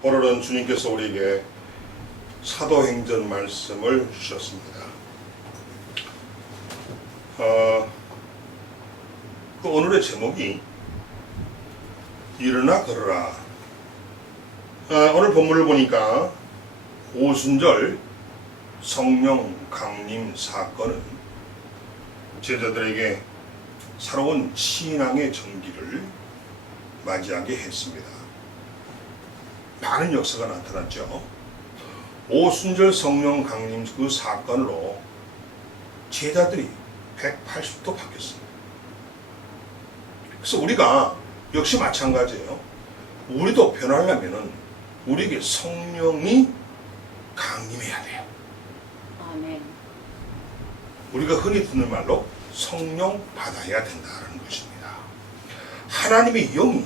오늘은 주님께서 우리에게 사도행전 말씀을 주셨습니다. 그 오늘의 제목이 일어나 걸어라. 오늘 본문을 보니까 오순절 성령 강림 사건은 제자들에게 새로운 신앙의 전기를 맞이하게 했습니다. 많은 역사가 나타났죠. 오순절 성령 강림 그 사건으로 제자들이 180도 바뀌었습니다. 그래서 우리가 역시 마찬가지예요. 우리도 변하려면 우리에게 성령이 강림해야 돼요. 아멘. 우리가 흔히 듣는 말로 성령 받아야 된다는 것입니다. 하나님의 영이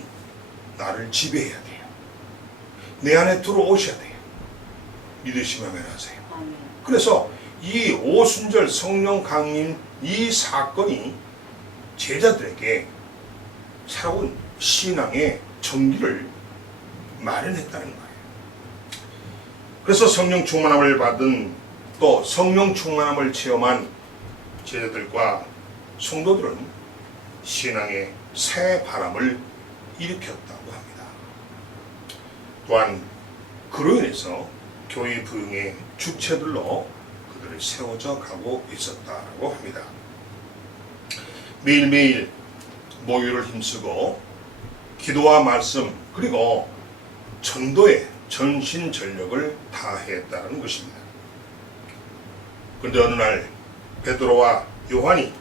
나를 지배해야 돼요. 내 안에 들어오셔야 돼요. 믿으시면 하세요. 아멘. 그래서 이 오순절 성령 강림 이 사건이 제자들에게 새로운 신앙의 전기를 마련했다는 거예요. 그래서 성령 충만함을 받은 또 성령 충만함을 체험한 제자들과 성도들은 신앙의 새 바람을 일으켰다고 합니다. 또한 그로 인해서 교회 부흥의 주체들로 그들을 세워져 가고 있었다고 합니다. 매일매일 모유를 힘쓰고 기도와 말씀 그리고 전도에 전신전력을 다했다는 것입니다. 그런데 어느 날 베드로와 요한이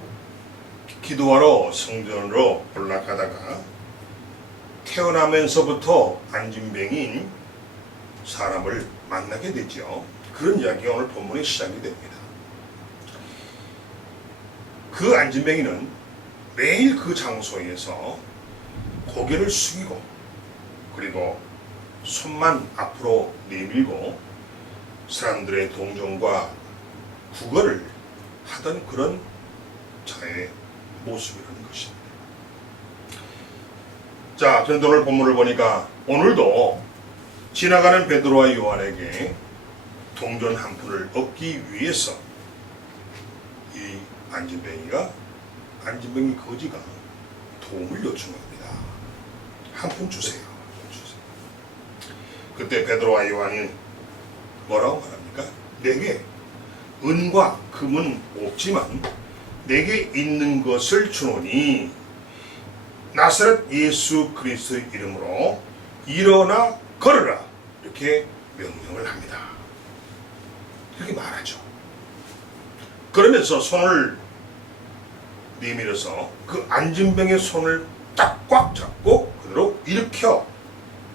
기도하러 성전으로 올라가다가 태어나면서부터 안진뱅이인 사람을 만나게 되죠. 그런 이야기가 오늘 본문에 시작이 됩니다. 그 안진뱅이는 매일 그 장소에서 고개를 숙이고 그리고 손만 앞으로 내밀고 사람들의 동정과 구걸을 하던 그런 자의 모습이라는 것입니다. 자, 그런데 오늘 본문을 보니까 오늘도 지나가는 베드로와 요한에게 동전 한 푼을 얻기 위해서 이 안진뱅이 거지가 도움을 요청합니다. 한 푼 주세요. 그때 베드로와 요한이 뭐라고 말합니까? 내게 은과 금은 없지만 내게 있는 것을 주노니 나사렛 예수 그리스도의 이름으로 일어나 걸어라. 이렇게 명령을 합니다. 이렇게 말하죠. 그러면서 손을 내밀어서 그 안진뱅이의 손을 딱 꽉 잡고 그대로 일으켜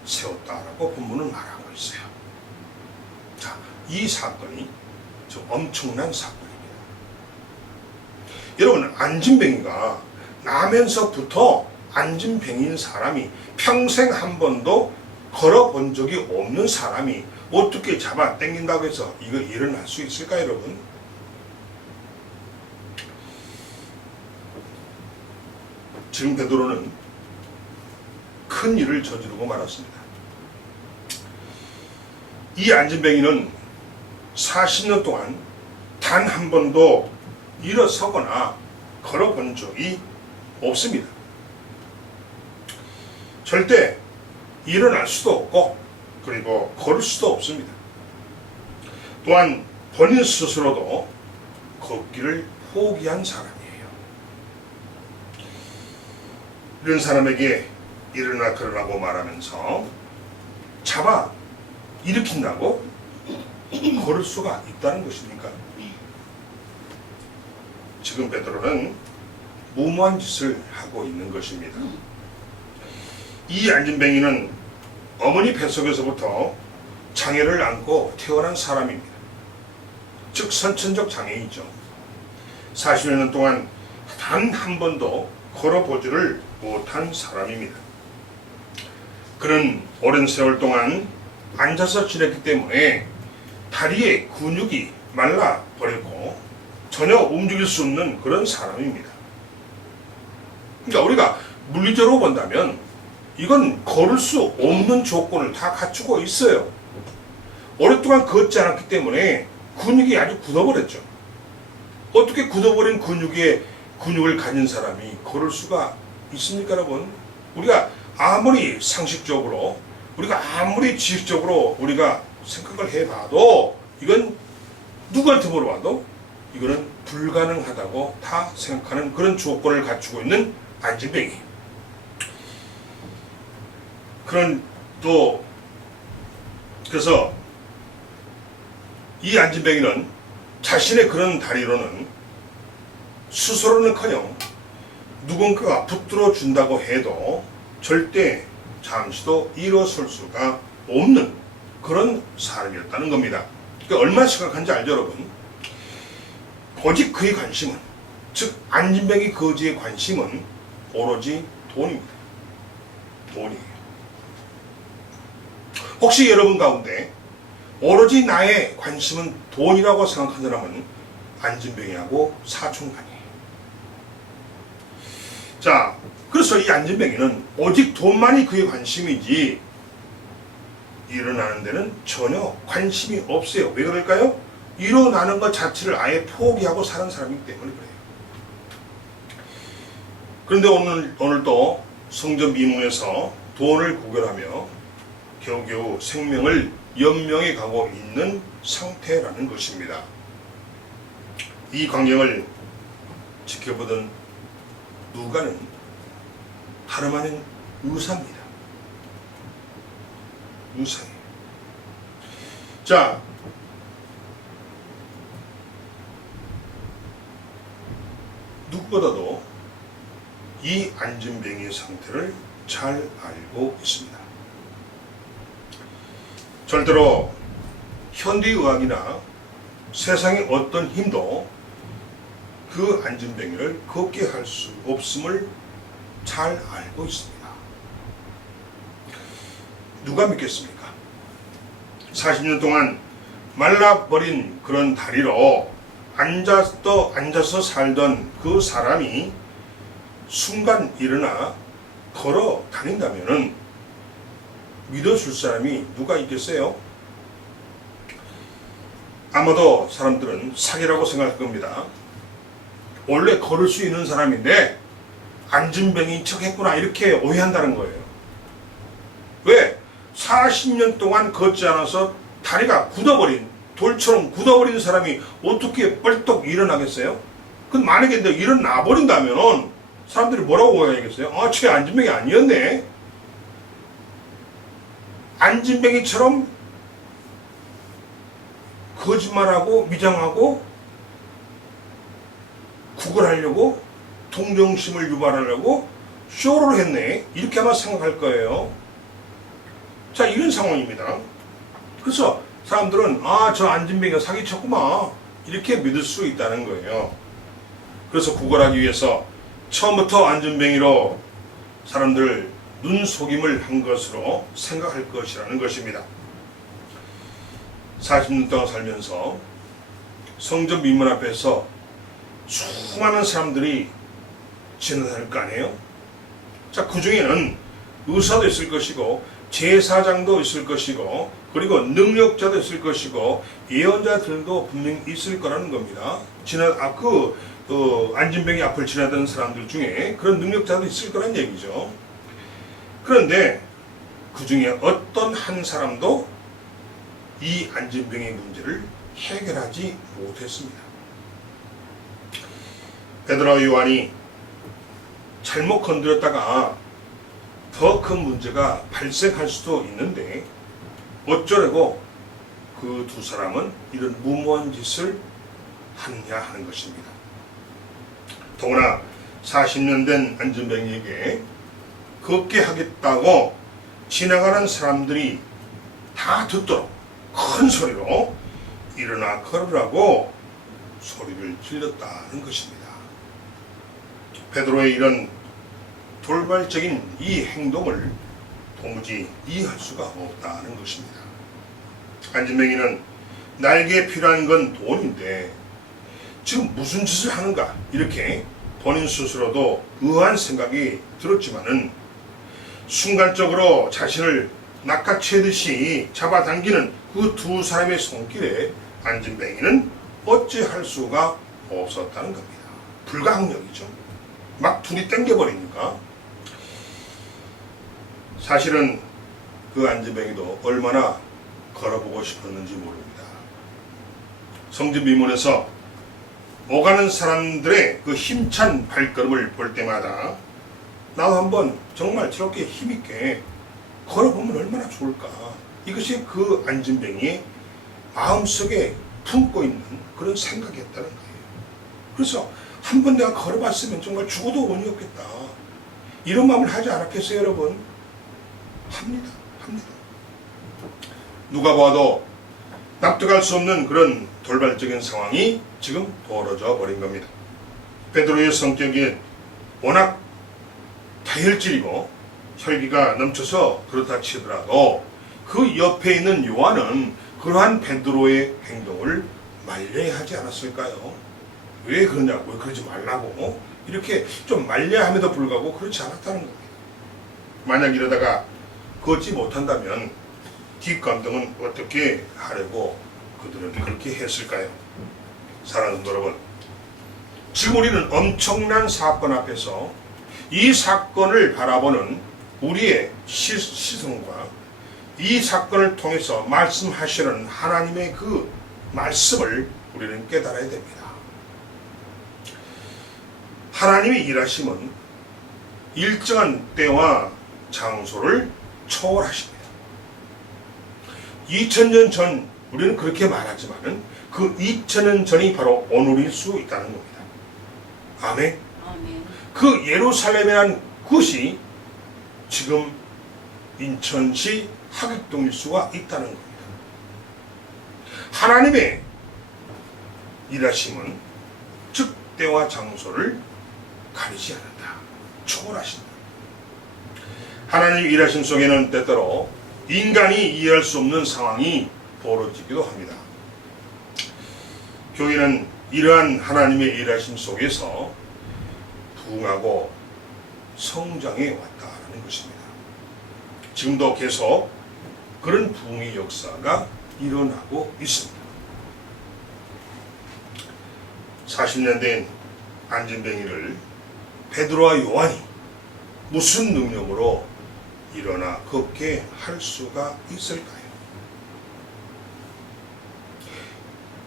세웠다라고 본문은 말하고 있어요. 자, 이 사건이 좀 엄청난 사건입니다. 여러분, 안진뱅이가 나면서부터 안진뱅이인 사람이 평생 한 번도 걸어본 적이 없는 사람이 어떻게 잡아 당긴다고 해서 이거 일어날 수 있을까요, 여러분? 지금 베드로는 큰 일을 저지르고 말았습니다. 이 안진뱅이는 40년 동안 단 한 번도 일어서거나 걸어본 적이 없습니다. 절대 일어날 수도 없고 그리고 걸을 수도 없습니다. 또한 본인 스스로도 걷기를 포기한 사람이에요. 이런 사람에게 일어나 걸으라고 말하면서 잡아 일으킨다고 걸을 수가 있다는 것입니까? 지금 베드로는 무모한 짓을 하고 있는 것입니다. 이 안진뱅이는 어머니 뱃속에서부터 장애를 안고 태어난 사람입니다. 즉 선천적 장애이죠. 40여 년 동안 단 한 번도 걸어보지를 못한 사람입니다. 그는 오랜 세월 동안 앉아서 지냈기 때문에 다리의 근육이 말라버렸고 전혀 움직일 수 없는 그런 사람입니다. 그러니까 우리가 물리적으로 본다면 이건 걸을 수 없는 조건을 다 갖추고 있어요. 오랫동안 걷지 않았기 때문에 근육이 아주 굳어버렸죠. 어떻게 굳어버린 근육을 가진 사람이 걸을 수가 있습니까, 여러분? 우리가 아무리 상식적으로, 우리가 아무리 지식적으로 우리가 생각을 해봐도 이건 누구한테 물어봐도 이거는 불가능하다고 다 생각하는 그런 조건을 갖추고 있는 안진뱅이. 그래서 이 안진뱅이는 자신의 그런 다리로는 스스로는커녕 누군가가 붙들어 준다고 해도 절대 잠시도 일어설 수가 없는 그런 사람이었다는 겁니다. 그러니까 얼마나 심각한지 알죠, 여러분? 오직 그의 관심은, 즉 안진뱅이 거지의 관심은 오로지 돈입니다. 돈이에요. 혹시 여러분 가운데 오로지 나의 관심은 돈이라고 생각한 사람은 안진뱅이하고 사촌간이에요. 자, 그래서 이 안진뱅이는 오직 돈만이 그의 관심이지 일어나는 데는 전혀 관심이 없어요. 왜 그럴까요? 일어나는 것 자체를 아예 포기하고 사는 사람이기 때문에 그래요. 그런데 오늘도 성전 미문에서 돈을 구걸하며 겨우겨우 생명을 연명해 가고 있는 상태라는 것입니다. 이 광경을 지켜보던 누가는 다름 아닌 의사입니다. 의사예요. 자, 누구보다도 이 안진뱅이의 상태를 잘 알고 있습니다. 절대로 현대의학이나 세상의 어떤 힘도 그 안진뱅이를 걷게 할 수 없음을 잘 알고 있습니다. 누가 믿겠습니까? 40년 동안 말라버린 그런 다리로 앉아서 살던 그 사람이 순간 일어나 걸어 다닌다면은 믿어줄 사람이 누가 있겠어요? 아마도 사람들은 사기라고 생각할 겁니다. 원래 걸을 수 있는 사람인데 안진뱅이인 척 했구나 이렇게 오해한다는 거예요. 왜? 40년 동안 걷지 않아서 다리가 굳어버린, 돌처럼 굳어버린 사람이 어떻게 벌떡 일어나겠어요? 그 만약에 일어나 버린다면 사람들이 뭐라고 오해하겠어요? 아, 쟤 안진뱅이 아니었네. 안진뱅이처럼 거짓말하고 미장하고 구걸하려고 동정심을 유발하려고 쇼를 했네. 이렇게 아마 생각할 거예요. 자, 이런 상황입니다. 그래서 사람들은 아, 저 안진뱅이가 사기쳤구만 이렇게 믿을 수 있다는 거예요. 그래서 구걸하기 위해서 처음부터 안진뱅이로 사람들 눈속임을 한 것으로 생각할 것이라는 것입니다. 40년 동안 살면서 성전 미문 앞에서 수많은 사람들이 지나다닐 거 아니에요? 자, 그 중에는 의사도 있을 것이고 제사장도 있을 것이고 그리고 능력자도 있을 것이고 예언자들도 분명히 있을 거라는 겁니다. 안진뱅이 앞을 지나던 사람들 중에 그런 능력자도 있을 거란 얘기죠. 그런데 그 중에 어떤 한 사람도 이 안진뱅이 문제를 해결하지 못했습니다. 베드로와 요한이 잘못 건드렸다가 더 큰 문제가 발생할 수도 있는데 어쩌려고 그 두 사람은 이런 무모한 짓을 하느냐 하는 것입니다. 더구나 40년 된 안진뱅이에게 걷게 하겠다고 지나가는 사람들이 다 듣도록 큰 소리로 일어나 걸으라고 소리를 질렀다는 것입니다. 베드로의 이런 돌발적인 이 행동을 도무지 이해할 수가 없다는 것입니다. 안진뱅이는 나에게 필요한 건 돈인데 지금 무슨 짓을 하는가 이렇게 본인 스스로도 의아한 생각이 들었지만은 순간적으로 자신을 낚아채듯이 잡아당기는 그 두 사람의 손길에 안진뱅이는 어찌할 수가 없었다는 겁니다. 불가항력이죠. 막 둘이 당겨버리니까. 사실은 그 안진뱅이도 얼마나 걸어보고 싶었는지 모릅니다. 성진비문에서 오가는 사람들의 그 힘찬 발걸음을 볼 때마다 나도 한번 정말 저렇게 힘있게 걸어보면 얼마나 좋을까. 이것이 그 안진뱅이의 마음속에 품고 있는 그런 생각이었다는 거예요. 그래서 한번 내가 걸어봤으면 정말 죽어도 원이 없겠다. 이런 마음을 하지 않았겠어요, 여러분? 합니다. 누가 봐도 납득할 수 없는 그런 돌발적인 상황이 지금 벌어져 버린 겁니다. 베드로의 성격이 워낙 다혈질이고 혈기가 넘쳐서 그렇다 치더라도 그 옆에 있는 요한은 그러한 베드로의 행동을 말려야 하지 않았을까요? 왜 그러냐고, 왜 그러지 말라고 이렇게 좀 말려야 함에도 불구하고 그렇지 않았다는 겁니다. 만약 이러다가 걷지 못한다면 뒷감당은 어떻게 하려고 그들은 그렇게 했을까요? 사랑하는 여러분, 지금 우리는 엄청난 사건 앞에서 이 사건을 바라보는 우리의 시선과 이 사건을 통해서 말씀하시는 하나님의 그 말씀을 우리는 깨달아야 됩니다. 하나님의 일하심은 일정한 때와 장소를 초월하십니다. 2000년 전 우리는 그렇게 말하지만은 그 2000년 전이 바로 오늘일 수 있다는 겁니다. 아멘. 그 예루살렘이라는 곳이 지금 인천시 하객동일 수가 있다는 겁니다. 하나님의 일하심은 즉 때와 장소를 가리지 않는다. 초월하신다. 하나님의 일하심 속에는 때때로 인간이 이해할 수 없는 상황이 벌어지기도 합니다. 교회는 이러한 하나님의 일하심 속에서 부흥하고 성장해 왔다는 것입니다. 지금도 계속 그런 부흥의 역사가 일어나고 있습니다. 40년 된 안진뱅이를 베드로와 요한이 무슨 능력으로 일어나 걷게 할 수가 있을까요?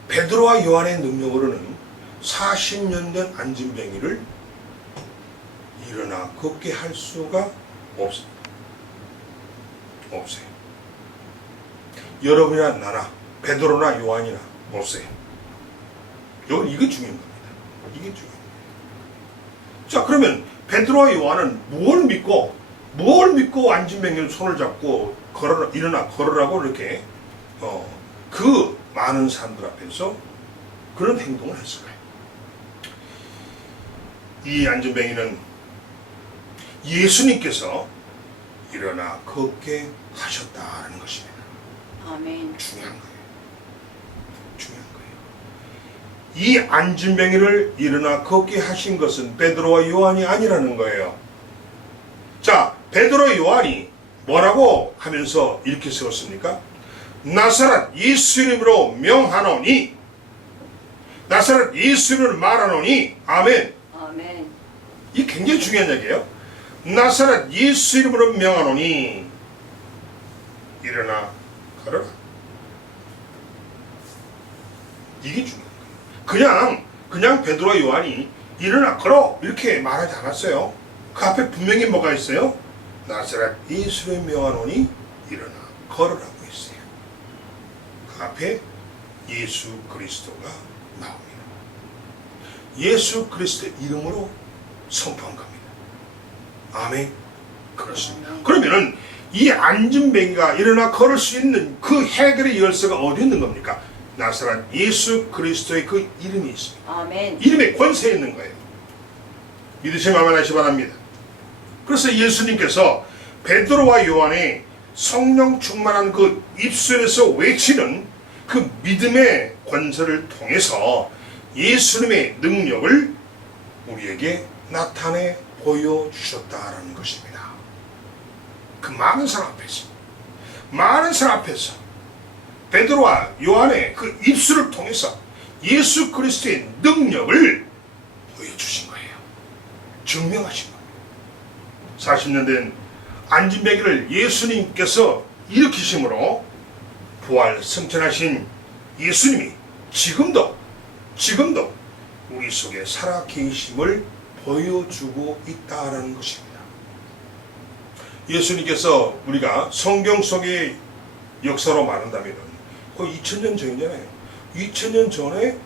베드로와 요한의 능력으로는 40년 된 안진뱅이를 일어나 걷게 할 수가 없습니다. 없어요. 여러분이나 나나 베드로나 요한이나 없어요. 이게 중요한 겁니다. 이게 중요합니다. 자, 그러면 베드로와 요한은 무엇을 믿고 안진뱅이를 손을 잡고 일어나 걸으라고 이렇게 그 많은 사람들 앞에서 그런 행동을 했을까요? 이 안진뱅이는 예수님께서 일어나 걷게 하셨다는 것입니다. 아멘. 중요한 거예요. 이 안진뱅이를 일어나 걷게 하신 것은 베드로와 요한이 아니라는 거예요. 자, 베드로 요한이 뭐라고 하면서 이렇게 세웠습니까? 나사렛 예수 이름으로 명하노니, 나사렛 예수 이름으로 말하노니, 아멘. 아멘. 이 굉장히 중요한 얘기예요. 나사렛 예수 이름으로 명하노니 일어나 걸어라. 이게 중요한 거예요. 그냥 베드로와 요한이 일어나 걸어 이렇게 말하지 않았어요. 그 앞에 분명히 뭐가 있어요? 나사렛 예수를 명하노니 일어나 걸으라고 했어요. 그 앞에 예수 그리스도가 나옵니다. 예수 그리스도의 이름으로 선포한 겁니다. 아멘. 그렇습니다. 그러면은 이 안진뱅이가 일어나 걸을 수 있는 그 해결의 열쇠가 어디 있는 겁니까? 나사렛 예수 그리스도의 그 이름이 있습니다. 아멘. 이름에 권세 있는 거예요. 믿으시면 아멘하시 바랍니다. 그래서 예수님께서 베드로와 요한의 성령 충만한 그 입술에서 외치는 그 믿음의 권세를 통해서 예수님의 능력을 우리에게 나타내 보여주셨다라는 것입니다. 그 많은 사람 앞에서 베드로와 요한의 그 입술을 통해서 예수 그리스도의 능력을 보여주신 거예요. 증명하신 거예요. 40년 된 안진뱅이를 예수님께서 일으키심으로 부활 승천하신 예수님이 지금도 우리 속에 살아 계심을 보여주고 있다라는 것입니다. 예수님께서 우리가 성경 속의 역사로 말한다면 거의 2000년 전이잖아요. 2000년 전에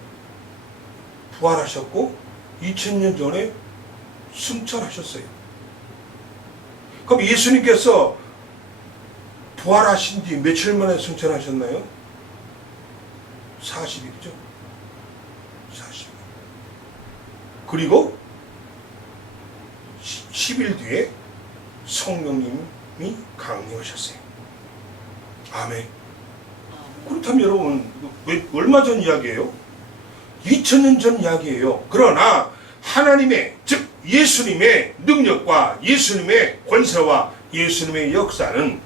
부활하셨고 2000년 전에 승천하셨어요. 그럼 예수님께서 부활하신 뒤 며칠 만에 승천하셨나요? 40일이죠. 40일. 그리고 10일 뒤에 성령님이 강림하셨어요. 아멘. 그렇다면 여러분, 얼마 전 이야기예요? 2000년 전 이야기예요. 그러나 하나님의, 즉 예수님의 능력과 예수님의 권세와 예수님의 역사는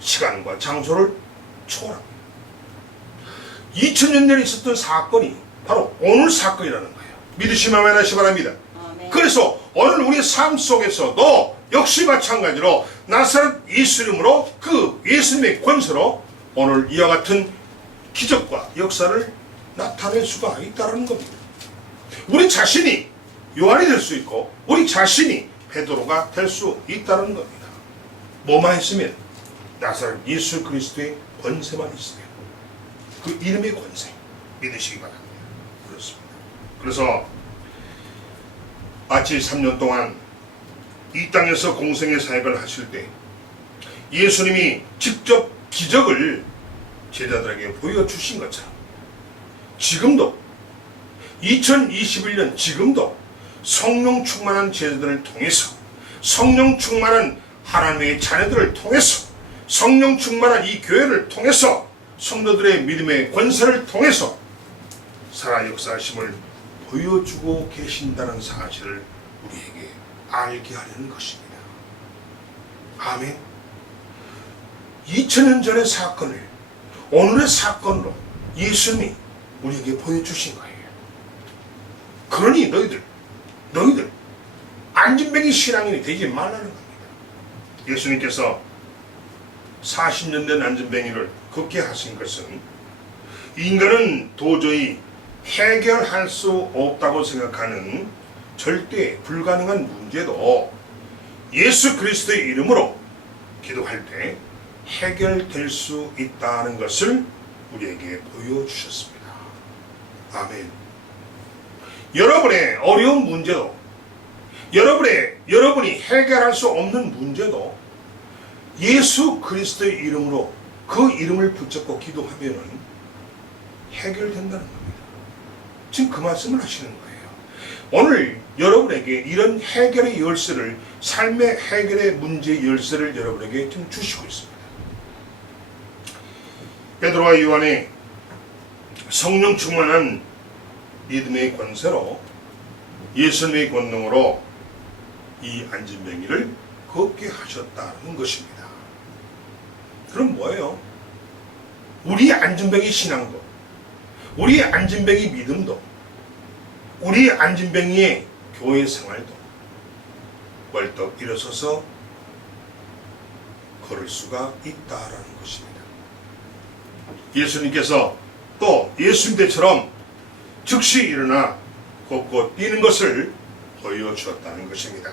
시간과 장소를 초월합니다. 2000년 전에 있었던 사건이 바로 오늘 사건이라는 거예요. 믿으시면 아멘하시 바랍니다. 그래서 오늘 우리 삶 속에서도 역시 마찬가지로 나사렛 예수 이름으로 그 예수님의 권세로 오늘 이와 같은 기적과 역사를 나타낼 수가 있다는 겁니다. 우리 자신이 요한이 될 수 있고 우리 자신이 베드로가 될 수 있다는 겁니다. 뭐만 있으면 나사렛 예수 그리스도의 권세만 있으면 그 이름의 권세 믿으시기 바랍니다. 그렇습니다. 그래서 마치 3년 동안 이 땅에서 공생의 사역을 하실 때 예수님이 직접 기적을 제자들에게 보여주신 것처럼 지금도 2021년 지금도 성령 충만한 제자들을 통해서 성령 충만한 하나님의 자녀들을 통해서 성령 충만한 이 교회를 통해서 성도들의 믿음의 권세를 통해서 살아 역사하심을 보여주고 계신다는 사실을 우리에게 알게 하려는 것입니다. 아멘. 2000년 전의 사건을 오늘의 사건으로 예수님이 우리에게 보여주신 거예요. 그러니 너희들 안진뱅이 신앙인이 되지 말라는 겁니다. 예수님께서 40년 된 안진뱅이를 걷게 하신 것은 인간은 도저히 해결할 수 없다고 생각하는 절대 불가능한 문제도 예수 그리스도의 이름으로 기도할 때 해결될 수 있다는 것을 우리에게 보여주셨습니다. 아멘. 여러분의 어려운 문제도 여러분이 해결할 수 없는 문제도 예수 그리스도의 이름으로 그 이름을 붙잡고 기도하면 해결된다는 겁니다. 지금 그 말씀을 하시는 거예요. 오늘 여러분에게 이런 해결의 열쇠를 삶의 해결의 문제의 열쇠를 여러분에게 지금 주시고 있습니다. 베드로와 요한의 성령 충만한 믿음의 권세로 예수님의 권능으로 이 안진뱅이를 걷게 하셨다는 것입니다. 그럼 뭐예요? 우리 안진뱅이 신앙도 우리 안진뱅이 믿음도 우리 안진뱅이의 교회 생활도 벌떡 일어서서 걸을 수가 있다라는 것입니다. 예수님께서 또 예수님 때처럼 즉시 일어나 걷고 뛰는 것을 보여주었다는 것입니다.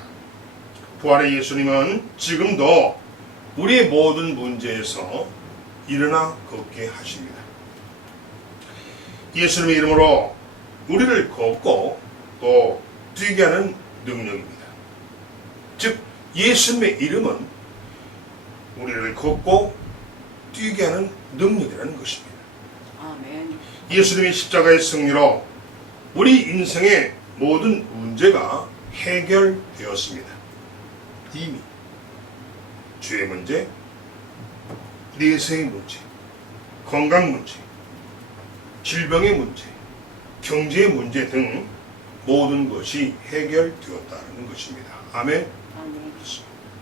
부활의 예수님은 지금도 우리의 모든 문제에서 일어나 걷게 하십니다. 예수님의 이름으로 우리를 걷고 또 뛰게 하는 능력입니다. 즉 예수님의 이름은 우리를 걷고 뛰게 하는 능력이라는 것입니다. 아멘. 예수님의 십자가의 승리로 우리 인생의 모든 문제가 해결되었습니다. 이미 죄의 문제, 내세의 문제, 건강 문제, 질병의 문제, 경제의 문제 등 모든 것이 해결되었다는 것입니다. 아멘. 아멘.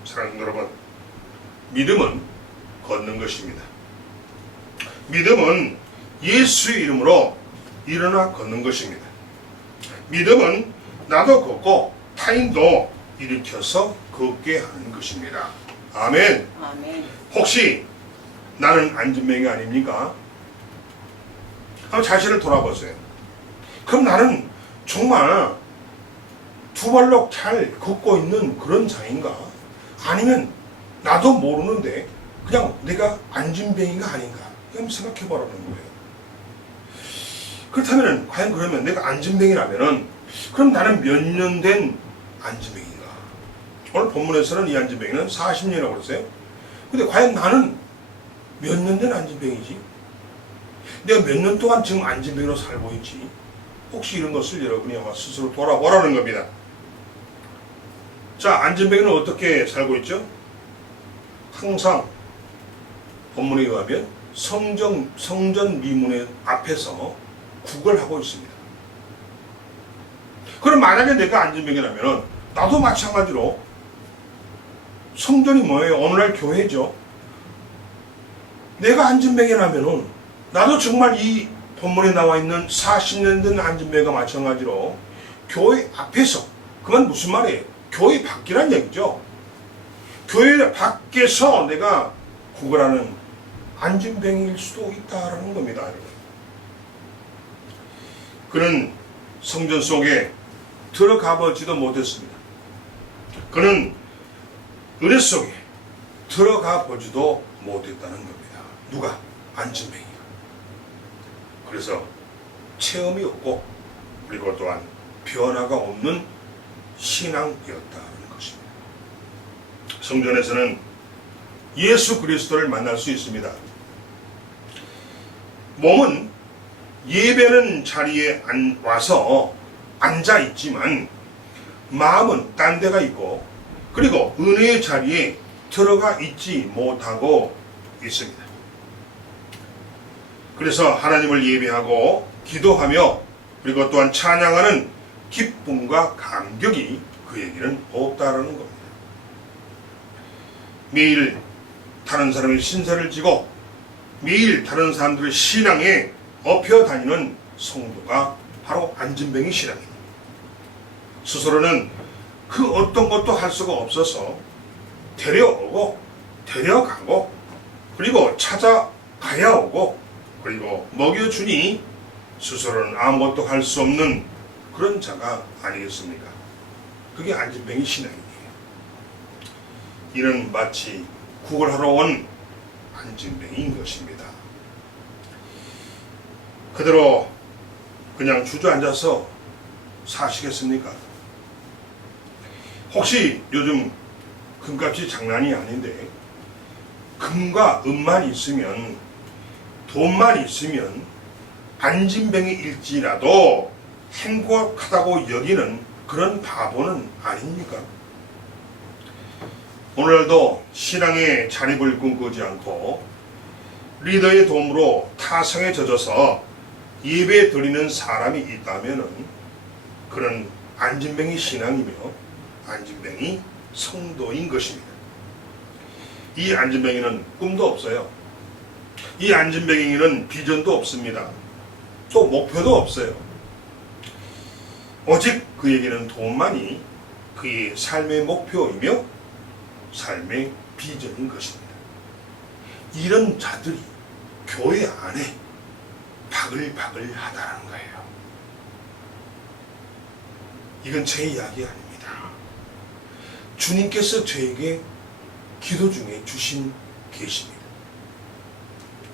사랑하는 여러분, 믿음은 걷는 것입니다. 믿음은 예수의 이름으로 일어나 걷는 것입니다. 믿음은 나도 걷고 타인도 일으켜서 걷게 하는 것입니다. 아멘. 아멘. 혹시 나는 안진뱅이 아닙니까? 한번 자신을 돌아보세요. 그럼 나는 정말 두 발로 잘 걷고 있는 그런 자인가? 아니면 나도 모르는데 그냥 내가 안진뱅이가 아닌가? 한번 생각해 보라는 거예요. 그렇다면 과연 그러면 내가 안진뱅이라면은 그럼 나는 몇 년 된 안진뱅인가? 오늘 본문에서는 이 안진뱅이는 40년이라고 그랬어요. 근데 과연 나는 몇 년 된 안진뱅이지? 내가 몇 년 동안 지금 안진뱅이로 살고 있지? 혹시 이런 것을 여러분이 아마 스스로 돌아보라는 겁니다. 자, 안진뱅이는 어떻게 살고 있죠? 항상 본문에 의하면 성전 미문의 앞에서 구걸하고 있습니다. 그럼 만약에 내가 안진뱅이라면 나도 마찬가지로 성전이 뭐예요? 오늘날 교회죠. 내가 안진뱅이라면 나도 정말 이 본문에 나와 있는 40년 된 안진뱅이가 마찬가지로 교회 앞에서, 그건 무슨 말이에요? 교회 밖이란 얘기죠. 교회 밖에서 내가 구걸하는 안진뱅이일 수도 있다라는 겁니다. 그는 성전 속에 들어가 보지도 못했습니다. 그는 은혜 속에 들어가 보지도 못했다는 겁니다. 누가? 안진뱅이가. 그래서 체험이 없고 그리고 또한 변화가 없는 신앙이었다는 것입니다. 성전에서는 예수 그리스도를 만날 수 있습니다. 몸은 예배는 자리에 와서 앉아 있지만 마음은 딴 데가 있고 그리고 은혜의 자리에 들어가 있지 못하고 있습니다. 그래서 하나님을 예배하고 기도하며 그리고 또한 찬양하는 기쁨과 감격이 그에게는 없다라는 겁니다. 매일 다른 사람의 신세를 지고 매일 다른 사람들의 신앙에 업혀 다니는 성도가 바로 안진뱅이 신앙입니다. 스스로는 그 어떤 것도 할 수가 없어서 데려오고 데려가고 그리고 찾아가야 오고 그리고 먹여주니 스스로는 아무것도 할 수 없는 그런 자가 아니겠습니까? 그게 안진뱅이 신앙이에요. 이는 마치 구걸하러 온 안진뱅이인 것입니다. 그대로 그냥 주저앉아서 사시겠습니까? 혹시 요즘 금값이 장난이 아닌데 금과 은만 있으면 돈만 있으면 안진뱅이일지라도 행복하다고 여기는 그런 바보는 아닙니까? 오늘도 신앙의 자립을 꿈꾸지 않고 리더의 도움으로 타성에 젖어서 예배 드리는 사람이 있다면 그는 안진뱅이 신앙이며 안진뱅이 성도인 것입니다. 이 안진뱅이는 꿈도 없어요. 이 안진뱅이는 비전도 없습니다. 또 목표도 없어요. 오직 그에게는 돈만이 그의 삶의 목표이며 삶의 비전인 것입니다. 이런 자들이 교회 안에 바글바글 하다는 거예요. 이건 제 이야기 아닙니다. 주님께서 저에게 기도 중에 주신 계시입니다.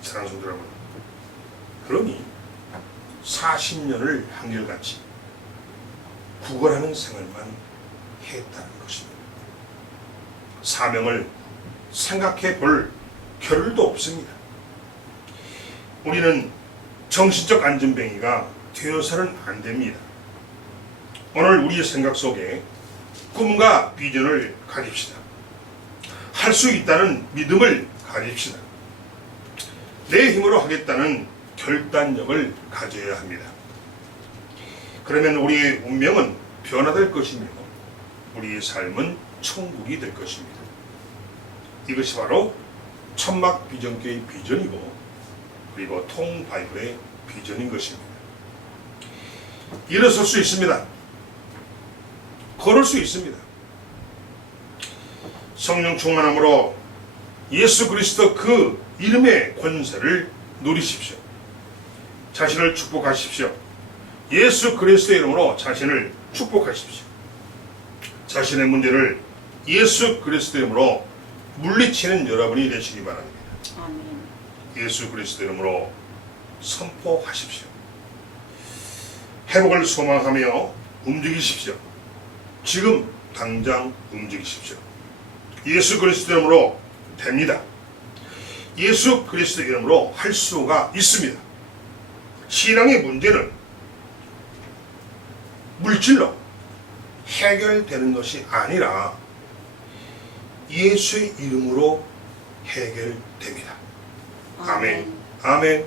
사랑하는 성도 여러분, 그러니 40년을 한결같이 구걸하는 생활만 했다는 것입니다. 사명을 생각해 볼 겨를도 없습니다. 우리는 정신적 안진뱅이가 되어서는 안 됩니다. 오늘 우리의 생각 속에 꿈과 비전을 가집시다. 할 수 있다는 믿음을 가집시다. 내 힘으로 하겠다는 결단력을 가져야 합니다. 그러면 우리의 운명은 변화될 것이며 우리의 삶은 천국이 될 것입니다. 이것이 바로 천막 비전교의 비전이고 그리고 통바이블의 비전인 것입니다. 일어설 수 있습니다. 걸을 수 있습니다. 성령 충만함으로 예수 그리스도 그 이름의 권세를 누리십시오. 자신을 축복하십시오. 예수 그리스도의 이름으로 자신을 축복하십시오. 자신의 문제를 예수 그리스도의 이름으로 물리치는 여러분이 되시기 바랍니다. 아멘. 예수 그리스도 이름으로 선포하십시오. 회복을 소망하며 움직이십시오. 지금 당장 움직이십시오. 예수 그리스도 이름으로 됩니다. 예수 그리스도 이름으로 할 수가 있습니다. 신앙의 문제는 물질로 해결되는 것이 아니라 예수의 이름으로 해결됩니다. 아멘. 아멘.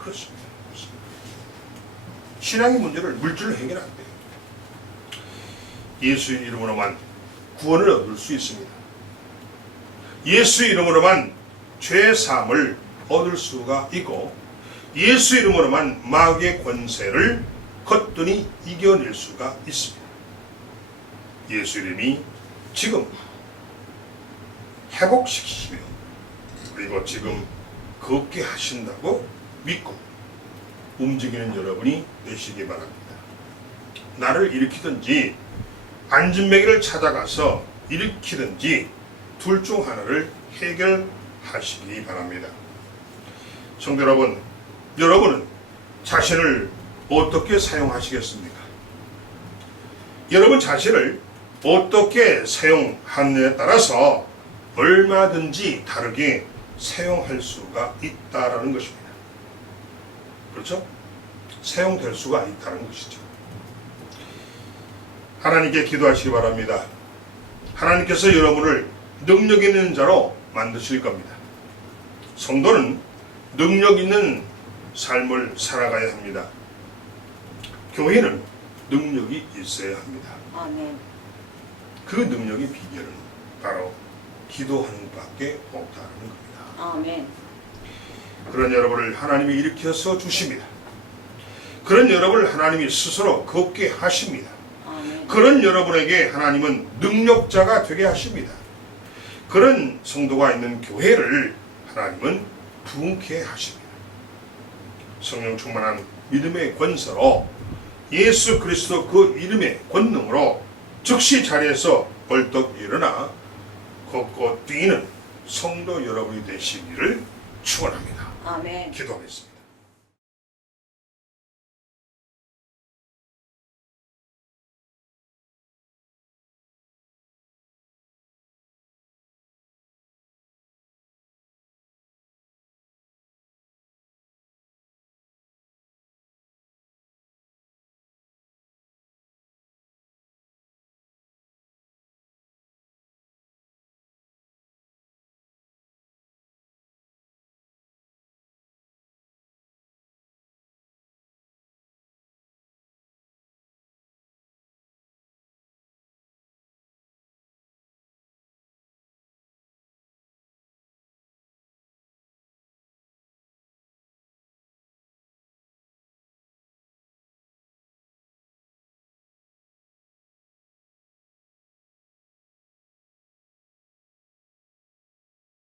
그렇습니다. 신앙의 문제를 물질로 해결 안 돼요. 예수의 이름으로만 구원을 얻을 수 있습니다. 예수 이름으로만 죄 사함을 얻을 수가 있고 예수 이름으로만 마귀의 권세를 거뜬히 이겨낼 수가 있습니다. 예수 이름이 지금 회복시키시며 그리고 지금 걷게 하신다고 믿고 움직이는 여러분이 되시기 바랍니다. 나를 일으키든지 안진뱅이를 찾아가서 일으키든지 둘 중 하나를 해결하시기 바랍니다. 성도 여러분, 여러분은 자신을 어떻게 사용하시겠습니까? 여러분 자신을 어떻게 사용하느냐에 따라서 얼마든지 다르게 사용할 수가 있다라는 것입니다. 그렇죠? 사용될 수가 있다는 것이죠. 하나님께 기도하시기 바랍니다. 하나님께서 여러분을 능력 있는 자로 만드실 겁니다. 성도는 능력 있는 삶을 살아가야 합니다. 교회는 능력이 있어야 합니다. 아멘. 그 능력의 비결은 바로 기도하는 밖에 없다는 겁니다. 아멘. 그런 여러분을 하나님이 일으켜서 주십니다. 그런 여러분을 하나님이 스스로 걷게 하십니다. 아멘. 그런 여러분에게 하나님은 능력자가 되게 하십니다. 그런 성도가 있는 교회를 하나님은 부흥케 하십니다. 성령 충만한 믿음의 권세로 예수 그리스도 그 이름의 권능으로 즉시 자리에서 벌떡 일어나 걷고 뛰는 성도 여러분이 되시기를 축원합니다. 아멘. 기도하겠습니다.